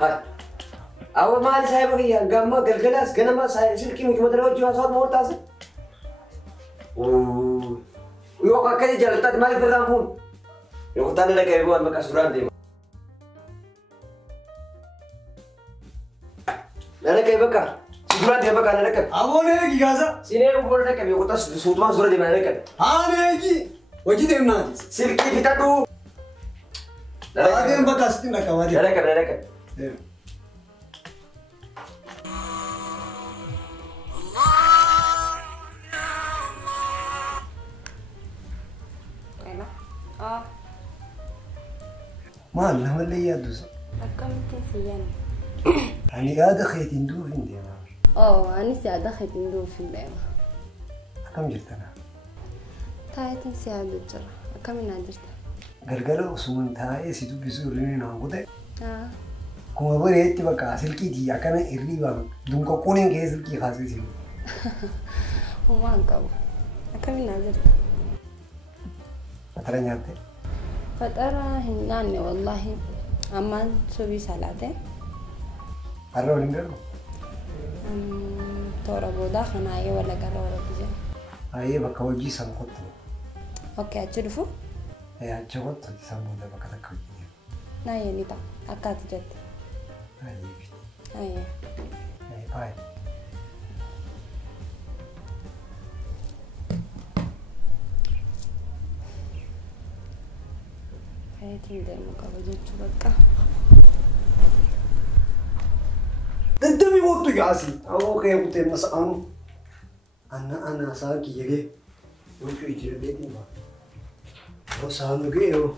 هاي أول ما لي سايبك يا جماعة قلقلاس كنا ما سايب سلكي مش مدري وجهه صوت مور تاسع ويوقع كذي جلتات مالك في الرامون يوقع تاني لك يبغون مكسوران دي أنا كيف بكر سوران دي بكر أنا لك أبوني كي كذا سينير بقول لك يوقع سوتمان سوران دي أنا لك أنا كي وجدي دمنا سلكي في تدو هذا بكاستين لك واجي أنا لك ما لهم اللي يدوس أكم تنسيان أنا قاعد خيط ندور عندي أنا سعادة خيط ندور في الليل كم جرتنا تاي تنسيان بجرا أكم نادرت قرقرة وسمن تاي سيدو بيسو ريني ناقودة كم بريت تبقى سلكي دي أكنا إرلي دون كونين كيس سلكي خاصة سيدو هو ما أنكبو أكم نادرت أترى نياته فترى هناني والله أمان سوي سلاته أروح لينجرو تورا بودا خناية ولا قرا ولا بيجا أيه بكوجي سانكوتو أوكي أتشرفوا أيه أتشوت سامبودا بكتكوجي نايا نيتا أكاد جت أيه أيه أيه باي هاتين دايما قبضت بقى دمي وطو ياسي أو كي بتي مسأم أنا ساكي يجي يوشو يجي بيتي ما هو سانو كيو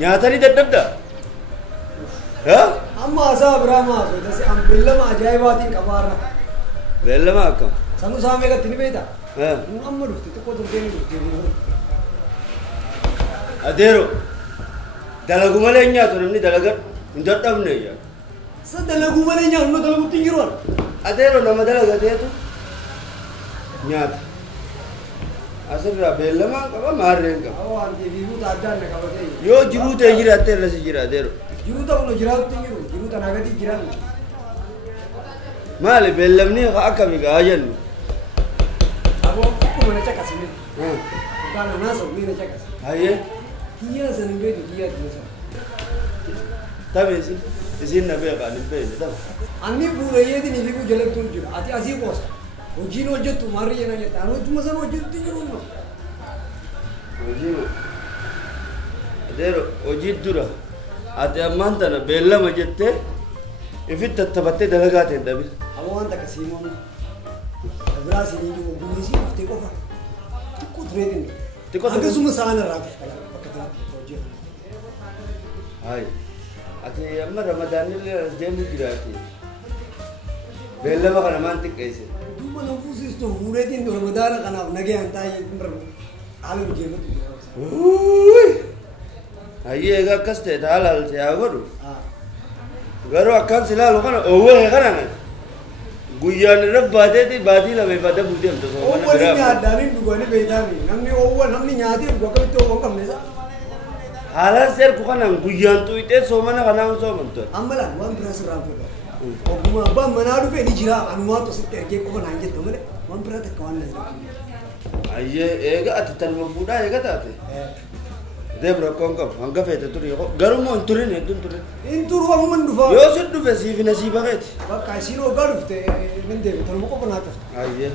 nyaatanii dadhabda amma asaa biraa maasoo tasi an beellama ajaa'ibaatiin qabaarra beellama akkam sanuu isaa meeqatti ni beekta nu amma dhufte tokko turtee ni dhufte adeero dalagu malee nyaatu namni dalagan hin dadhabne yaa sa dalagu malee nyaatu nu dalagutti hin jiru adeero nama dalagateetu nyaata asirraa beellamaan qaba maarreen qaba waan deebi'uuta addaan na qabatee yoo jiruu ta'e jiraattee irra si jira adeero jiruu ta'u jiraatutti hin jiru jiruu tanaa gadi jiraan maali beellamni akkami gaa jennu aboo akkuma na caqasine kana naasa na caqas hayyee kiyyaa san hin beeku kiyyaa tiyya tabeesi isin na beekaan hin beekne tabe anni fuudhayyeetiin ifiifuu jalatti jira ati asii qoosa hojiin hojjettu maarri jenna jetta an hojjuma san hojjetutti jiru no hojii adeero hojii dura ati ammaan tana beellama jettee ifit tattabattee dalagaa ta'e dhabil amma waan takka siimamu biraa siinii jiru bineensi dhuftee qofa xiqqoo tureetiin akkasuma sa'aan irraa bakka kanatti hojjetu hayi ati amma ramadaanillee as deemu jiraate beellama kana maan xiqqeesse duuba nan fuusistu fuudheetiin ramadaana kanaaf nagayaan taa'ee haala mijeeffatu jira hayyee egaa akkas ta'e haala haa godhu garuu akkaan silaalu kana owwee kana guyyaan irra baateeti baatii lama ifadda buutee amta soomana biraa owwani nyaaddaaniin dhugani beeytaami namni owwan namni nyaatee dhugu akkamitti owwan qabneesa haalaan seerku kanaan guyyaan tuyxee soomana kanaan soomantu amma laan waan biraa sirraan fedha ogguma abbaan manaa dhufee ni jira anumaatu asitti ergee qofa naan jetta malee waan biraa takka waan na hayyee eega ati tanuma fuudhaa eega taate Debra kongkap, hangga fete turi kok. Garu mau turin itu turin. Inturu aku mendufa. Yo sudah versi nasi banget. Bak kasino garu fete mende terus mau pernah tuh. Aye.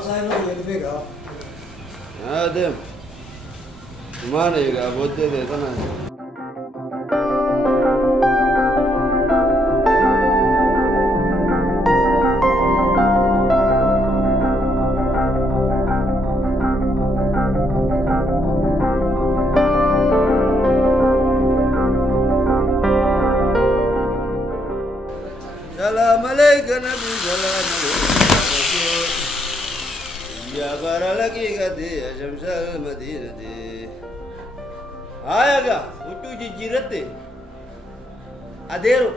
Saya mau jadi vega. Ada. Mana ya? Buat deh tanah. Salam alaikum Nabi, salam alaikum. Ya bara lagi kati Syamsal Madinati. Ayaga, utu jijirate. Adero.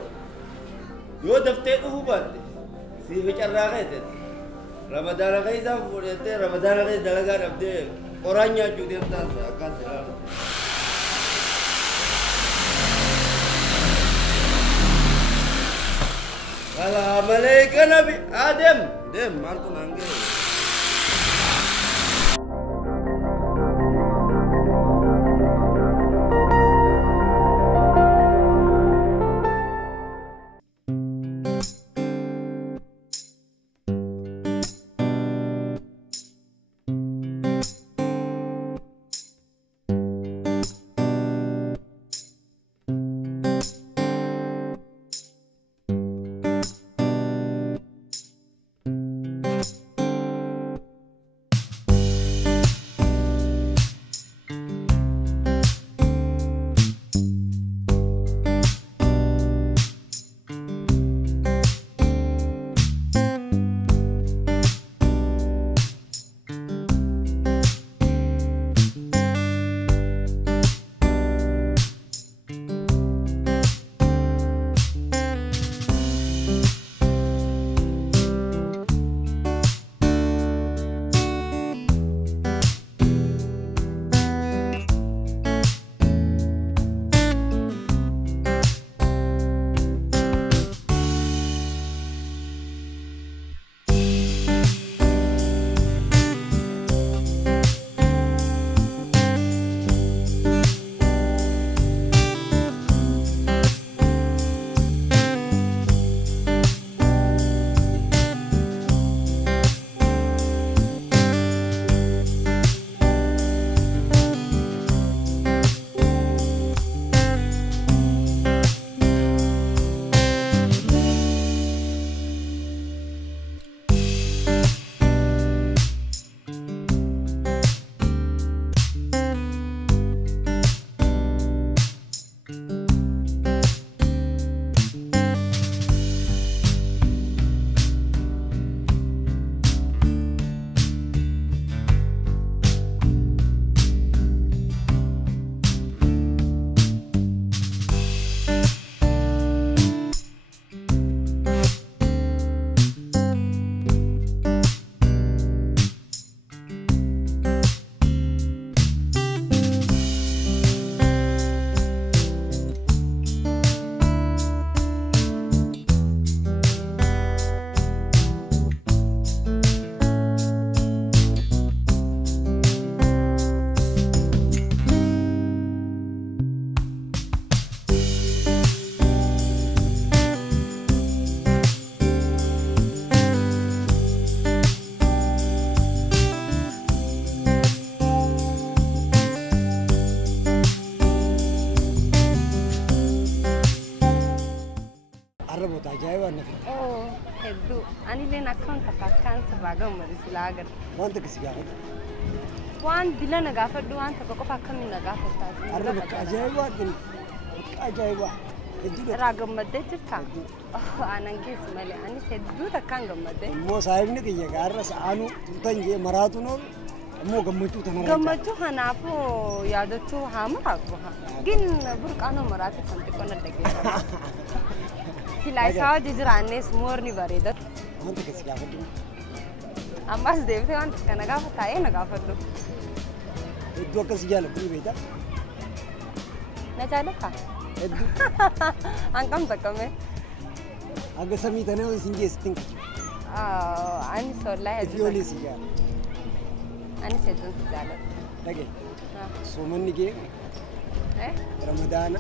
Yo dafte ko hubat. Si bicara kete. Ramadan kai sa furete, Ramadan kai dalaga abde. Orangnya juga tas akan selalu. Salam alaikum Nabi Adam. Dem martu nangge. ajaa'iba nafi. Oo hedduu ani illee akkaan takkaan sirraa gammadu silaa agarra. Wanta kasi gaafadhu. Waan dila na gaafadhu waan takka qofa akkamiin na gaafataa. Arra bakka ajaa'iba arginu. Bakka ajaa'iba. Hedduu irraa gammaddee jirta. Aanan keessa malee anis hedduu takkaan gammaddee. Immoo saayibni kiyya gaarra sa'aanuu turtan jee maraatuun oolu immoo gammachuu tanarra. Gammachuu kanaafuu yaadachuu haa maraatu haa. Gin burqaanoo maraate kan xiqqoo na dhageeffama. Silaa isaa hojii jiraannes moorni bareedatu. Wanta kasi gaafadhu. Ammas deebitee waan takka na gaafa taa'ee na gaafadhu. Hedduu akkasii jaalladhu ni beektaa? Na jaalataa? Hedduu. Hangam takkame? Aga samii tanee waan isin geessitin qabu. Anis wallaahi hedduu. Ijoollee si jaala. Anis hedduun si jaalladha. Dhagee. Soomanni gee Eh? Ramadaana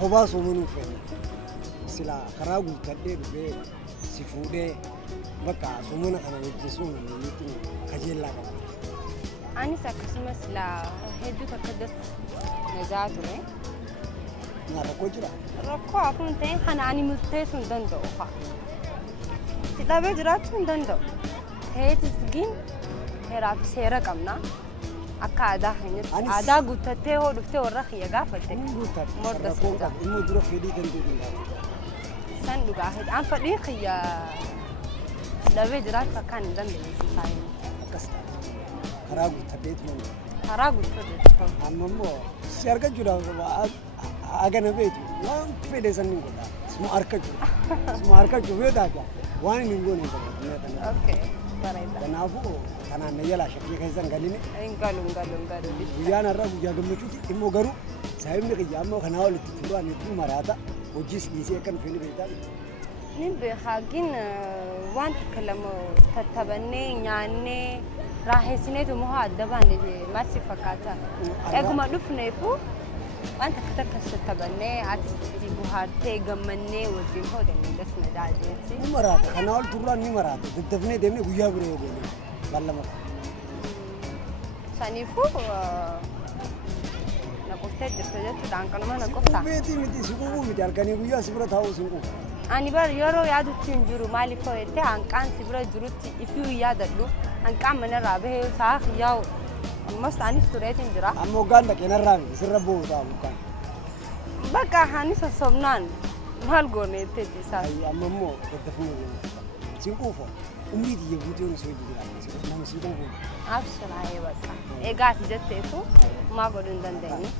kophaa soomanuuf fedha. Silaa karaa guuttadhee dhufee si fuudhee bakka soomana kana wajjin soomanii nuti kajeellaa qaba. Anis akkasumas silaa hedduu takka das najaa ture. Naa rakkoo jira. Rakkoo akkuma ta'e kana ani murteessuu hin danda'u fa'a. Si dhabee jiraachuu hin danda'u. Ta'eetis gin heeraa fi seera qabna. Akka aadaa keenyatti aadaa guuttattee hoo dhuftee warra kiyya gaafatte. Morda Rakkoo qabu immoo dura fedhii kan ta'e hin san dhugaa hedha. An fedhii kiyya dhabee jiraachuu akkaan hin dandeenye si taa'ee. akkas ta'a. Karaa guuttadheetu malee. Karaa guuttatte. Amma immoo si argachuudhaaf agana beetu waan fedhe san hin godhaa. Suma harkachuuf yoo taate waan hin goone hin qabu. Okay. Bareeda. Kanaafuu kanaan na jalaa shakkii keessan galine. Hin galu. Guyyaan har'aa guyyaa gammachuuti immoo garuu saayibni kiyya ammoo kanaa walitti fuudhaan hedduu maraata hojiis dhiisee akka nufi ni beektaa. Nin beekaa gin waan takka lama tattabannee nyaannee raaheessineetu moo adda baane maal si fakkaata. Eeguma dhufneefu waan takka tattabannee ati buhaartee gammannee wajjin hoodannee gas na daajeetti. Ni maraata kanaa ol turraan ni maraata daddafnee deemnee guyyaa biroo deemnee ballama. Saniifuu na qoftee jirtu jechuudhaan kanuma na qoftaa. Beetii miti si quufuu miti halkanii guyyaa si bira taa'uu si quufu. Ani bar yeroo yaadutti hin jiru maaliif ho'ettee hanqaan si bira jirutti ifuu yaadadhu hanqaan manarraa bahee sa'a yaa'u ammas anis tureetiin jira. Amma hoggaan dhaqeenarraa miti sirra bo'uu ta'a buqqaan. Bakka hani sossobnaan maal goone jettee isaa. Amma immoo daddafnee deemnee si quufa umrii xiyya guutuu yoo hojii jiraate nama si quufu. Abshiraayee bakka egaa ati jetteefu maa godhuu hin dandeenye.